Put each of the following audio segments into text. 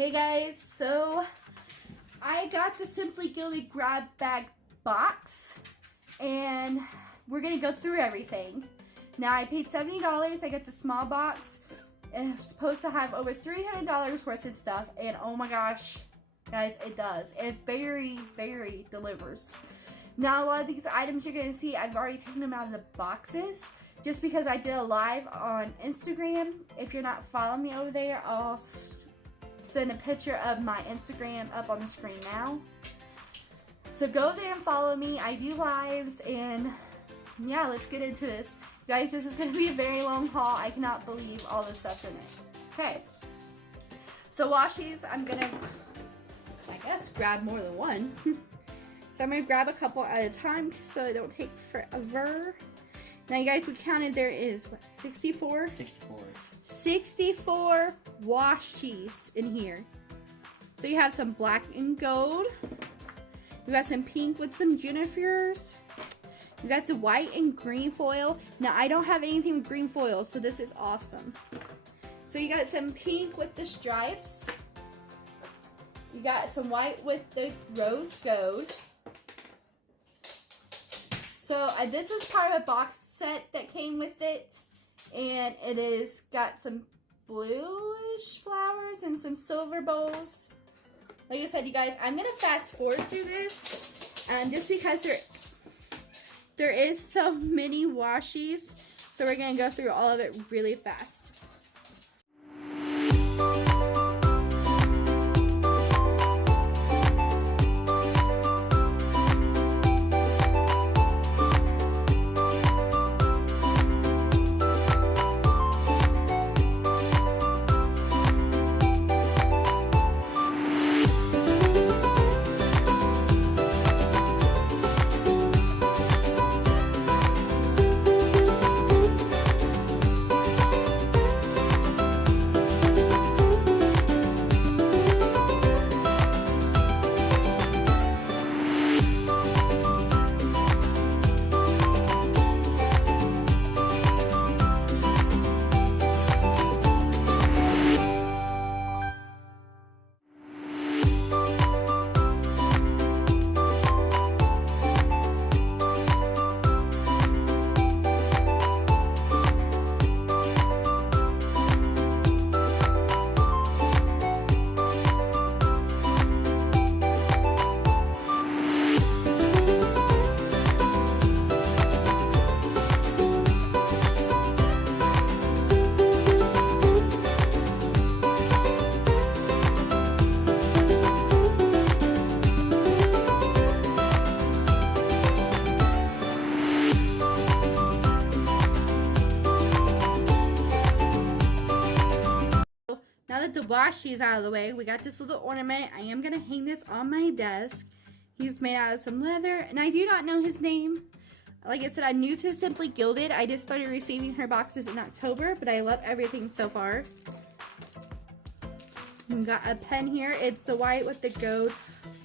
Hey guys, so I got the Simply Gilded grab bag box and we're gonna go through everything. Now I paid $70, I got the small box and it's supposed to have over $300 worth of stuff, and oh my gosh, guys, it does. It very delivers. Now a lot of these items you're gonna see, I've already taken them out of the boxes just because I did a live on Instagram. If you're not following me over there, I'll send a picture of my Instagram up on the screen now. So go there and follow me. I do lives, and yeah, let's get into this. Guys, this is going to be a very long haul. I cannot believe all the stuff's in it. Okay. So washies, I'm going to, I guess, grab more than one. So I'm going to grab a couple at a time so it don't take forever. Now, you guys, we counted, there is, what, 64? 64 washies in here. So you have some black and gold. You got some pink with some junipers. You got the white and green foil. Now, I don't have anything with green foil, so this is awesome. So you got some pink with the stripes. You got some white with the rose gold. So this is part of a box set that came with it. And it is got some bluish flowers and some silver bowls. Like I said, you guys, I'm going to fast forward through this. Just because there is so many washies. So we're going to go through all of it really fast. Now that the washi is out of the way, we got this little ornament. I am going to hang this on my desk. He's made out of some leather, and I do not know his name. Like I said, I'm new to Simply Gilded. I just started receiving her boxes in October, but I love everything so far. We got a pen here. It's the white with the gold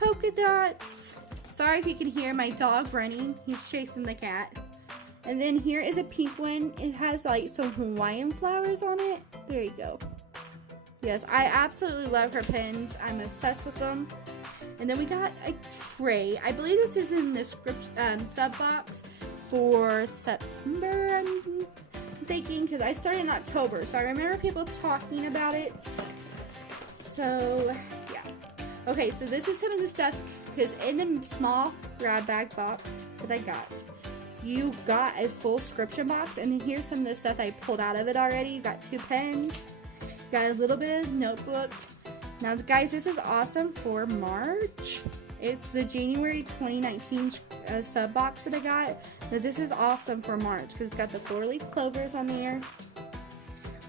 polka dots. Sorry if you can hear my dog running. He's chasing the cat. And then here is a pink one. It has like some Hawaiian flowers on it. There you go. Yes, I absolutely love her pins. I'm obsessed with them. And then we got a tray. I believe this is in the sub box for September, I'm thinking, because I started in October. So I remember people talking about it. So, yeah. Okay, so this is some of the stuff, because in the small grab bag box that I got, you got a full subscription box. And then here's some of the stuff I pulled out of it already. You got 2 pens. Got a little bit of notebook. Now, guys, this is awesome for March. It's the January 2019 sub box that I got. But this is awesome for March because it's got the 4-leaf clovers on there.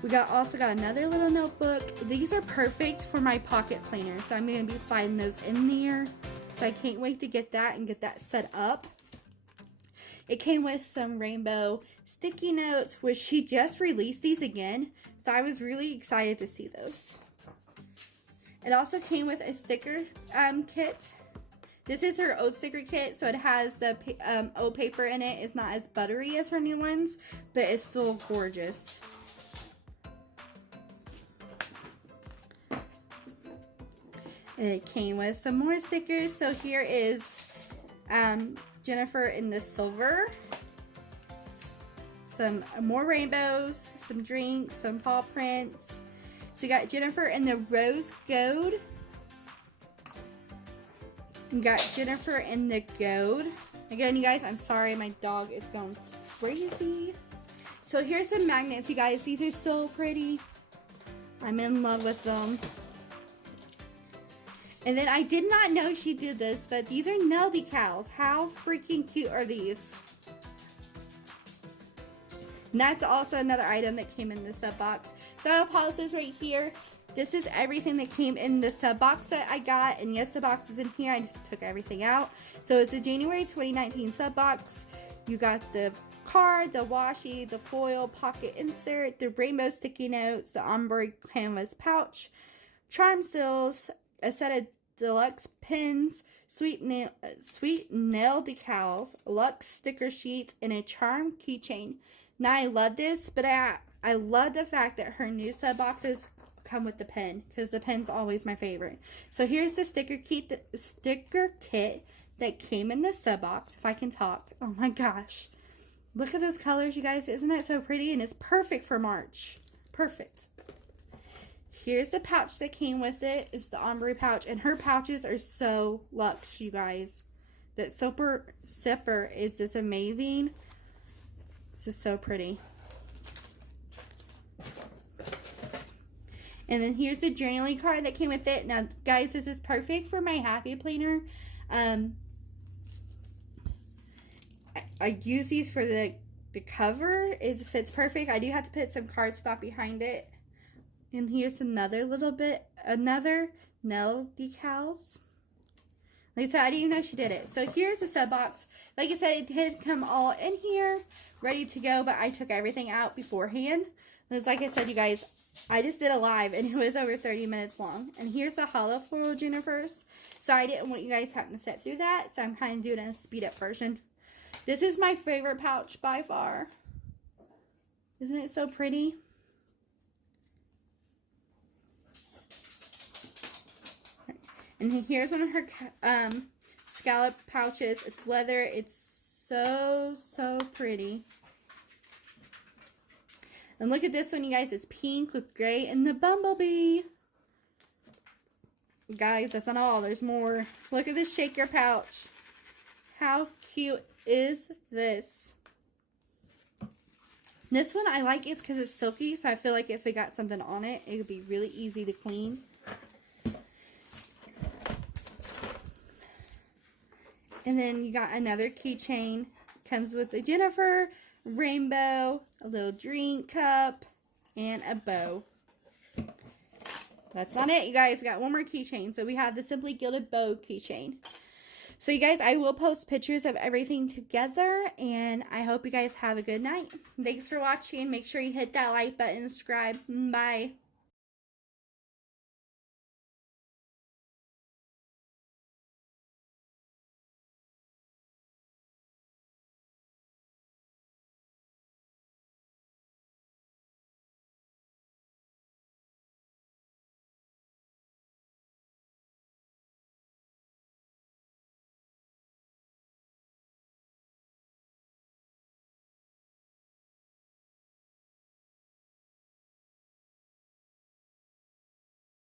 We also got another little notebook. These are perfect for my pocket planner, so I'm going to be sliding those in there. So I can't wait to get that and get that set up. It came with some rainbow sticky notes, which she just released these again. So I was really excited to see those. It also came with a sticker kit. This is her old sticker kit, so it has the old paper in it. It's not as buttery as her new ones, but it's still gorgeous. And it came with some more stickers. So here is Jennifer in the silver. Some more rainbows, some drinks, some paw prints. So you got Jennifer in the rose gold. You got Jennifer in the gold. Again, you guys, I'm sorry, my dog is going crazy. So here's some magnets, you guys. These are so pretty. I'm in love with them. And then I did not know she did this, but these are nail decals. How freaking cute are these? And that's also another item that came in the sub box. So I'll pause this right here. This is everything that came in the sub box that I got. And yes, the box is in here. I just took everything out. So it's a January 2019 sub box. You got the card, the washi, the foil pocket insert, the rainbow sticky notes, the ombre canvas pouch, charm seals, a set of deluxe pins, sweet nail decals, luxe sticker sheets, and a charm keychain. Now I love this, but I love the fact that her new sub boxes come with the pen, because the pen's always my favorite. So here's the sticker kit that came in the sub box. If I can talk. Oh my gosh. Look at those colors, you guys. Isn't that so pretty? And it's perfect for March. Perfect. Here's the pouch that came with it. It's the ombre pouch. And her pouches are so luxe, you guys. That zipper is just amazing. This is so pretty. And then here's the journaling card that came with it. Now, guys, this is perfect for my happy planner. I use these for the cover. It fits perfect. I do have to put some cardstock behind it. And here's another nail decals. Like I said, I didn't even know she did it. So here's the sub box. Like I said, it did come all in here, ready to go, but I took everything out beforehand. Because like I said, you guys, I just did a live and it was over 30 minutes long. And here's the hollow floral Jennifers. So I didn't want you guys having to sit through that. So I'm kind of doing a speed up version. This is my favorite pouch by far. Isn't it so pretty? And here's one of her scallop pouches. It's leather. It's so pretty. And look at this one, you guys. It's pink with gray and the bumblebee. Guys, that's not all. There's more. Look at this shaker pouch. How cute is this? This one I like it because it's silky, so I feel like if we got something on it, it would be really easy to clean. And then you got another keychain. Comes with the Jennifer, rainbow, a little drink cup, and a bow. That's not it, you guys. We got one more keychain. So we have the Simply Gilded bow keychain. So you guys, I will post pictures of everything together, and I hope you guys have a good night. Thanks for watching. Make sure you hit that like button, subscribe. Bye.